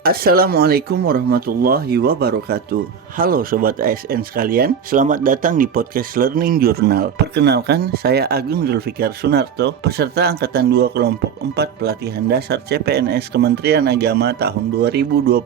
Assalamualaikum warahmatullahi wabarakatuh. Halo Sobat ASN sekalian, selamat datang di podcast Learning Journal. Perkenalkan, saya Agung Zulfikar Sunarto, peserta Angkatan 2 Kelompok 4 Pelatihan Dasar CPNS Kementerian Agama tahun 2022.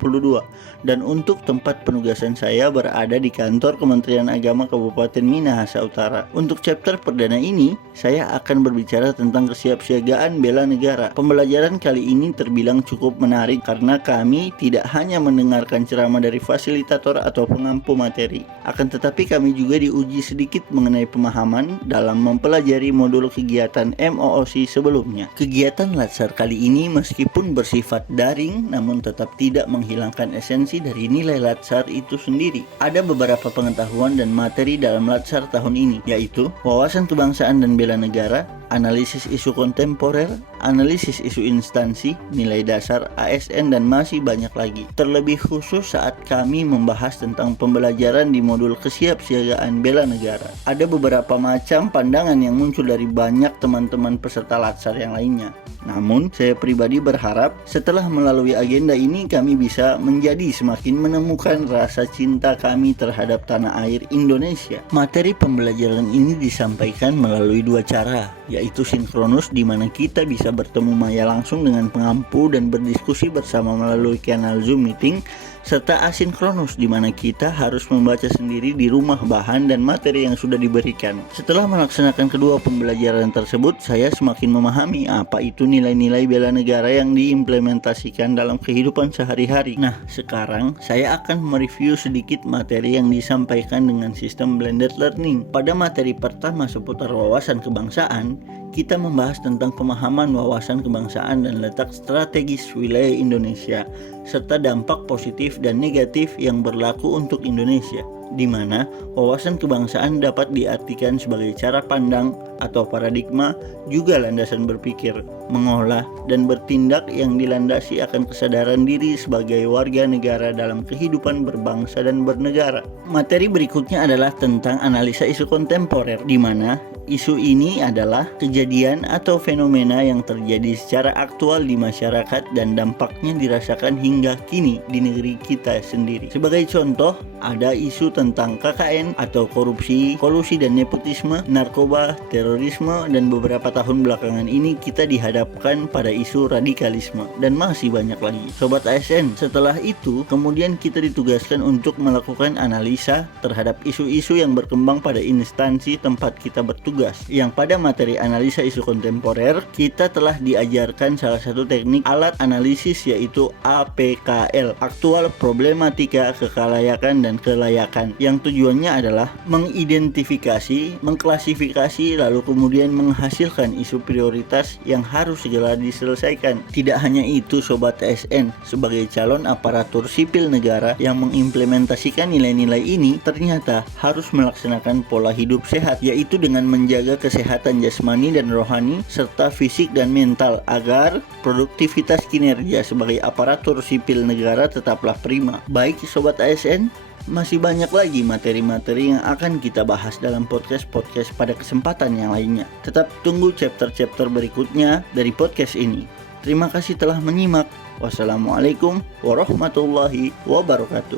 Dan untuk tempat penugasan saya berada di kantor Kementerian Agama Kabupaten Minahasa Utara. Untuk chapter perdana ini, saya akan berbicara tentang kesiapsiagaan bela negara. Pembelajaran kali ini terbilang cukup menarik karena kami tidak hanya mendengarkan ceramah dari fasilitator atau pengampu materi, akan tetapi kami juga diuji sedikit mengenai pemahaman dalam mempelajari modul kegiatan MOOC sebelumnya. Kegiatan Latsar kali ini meskipun bersifat daring, namun tetap tidak menghilangkan esensi dari nilai Latsar itu sendiri. Ada beberapa pengetahuan dan materi dalam Latsar tahun ini, yaitu wawasan kebangsaan dan bela negara, analisis isu kontemporer, analisis isu instansi, nilai dasar ASN, dan masih banyak lagi. Terlebih khusus saat kami membahas tentang pembelajaran di modul kesiapsiagaan bela negara. Ada beberapa macam pandangan yang muncul dari banyak teman-teman peserta Latsar yang lainnya. Namun, saya pribadi berharap setelah melalui agenda ini kami bisa menjadi semakin menemukan rasa cinta kami terhadap tanah air Indonesia. Materi pembelajaran ini disampaikan melalui dua cara, yaitu sinkronus di mana kita bisa bertemu maya langsung dengan pengampu dan berdiskusi bersama melalui kanal Zoom meeting, serta asinkronus di mana kita harus membaca sendiri di rumah bahan dan materi yang sudah diberikan. Setelah melaksanakan kedua pembelajaran tersebut, saya semakin memahami apa itu nilai-nilai bela negara yang diimplementasikan dalam kehidupan sehari-hari. Nah, sekarang saya akan mereview sedikit materi yang disampaikan dengan sistem blended learning. Pada materi pertama seputar wawasan kebangsaan, kita membahas tentang pemahaman wawasan kebangsaan dan letak strategis wilayah Indonesia, serta dampak positif dan negatif yang berlaku untuk Indonesia, di mana wawasan kebangsaan dapat diartikan sebagai cara pandang atau paradigma, juga landasan berpikir, mengolah, dan bertindak yang dilandasi akan kesadaran diri sebagai warga negara dalam kehidupan berbangsa dan bernegara. Materi berikutnya adalah tentang analisa isu kontemporer, di mana isu ini adalah kejadian atau fenomena yang terjadi secara aktual di masyarakat dan dampaknya dirasakan hingga kini di negeri kita sendiri. Sebagai contoh, ada isu tentang KKN atau korupsi, kolusi dan nepotisme, narkoba, terorisme, dan beberapa tahun belakangan ini kita dihadapkan pada isu radikalisme, dan masih banyak lagi. Sobat ASN, setelah itu kemudian kita ditugaskan untuk melakukan analisa terhadap isu-isu yang berkembang pada instansi tempat kita bertugas. Yang pada materi analisa isu kontemporer, kita telah diajarkan salah satu teknik alat analisis, yaitu APKL, aktual problematika kekalayakan dan kelayakan, yang tujuannya adalah mengidentifikasi, mengklasifikasi, lalu kemudian menghasilkan isu prioritas yang harus segera diselesaikan. Tidak hanya itu Sobat ASN, sebagai calon aparatur sipil negara yang mengimplementasikan nilai-nilai ini ternyata harus melaksanakan pola hidup sehat, yaitu dengan menjaga kesehatan jasmani dan rohani serta fisik dan mental agar produktivitas kinerja sebagai aparatur sipil negara tetaplah prima. Baik Sobat ASN, masih banyak lagi materi-materi yang akan kita bahas dalam podcast-podcast pada kesempatan yang lainnya. Tetap tunggu chapter-chapter berikutnya dari podcast ini. Terima kasih telah menyimak. Wassalamualaikum warahmatullahi wabarakatuh.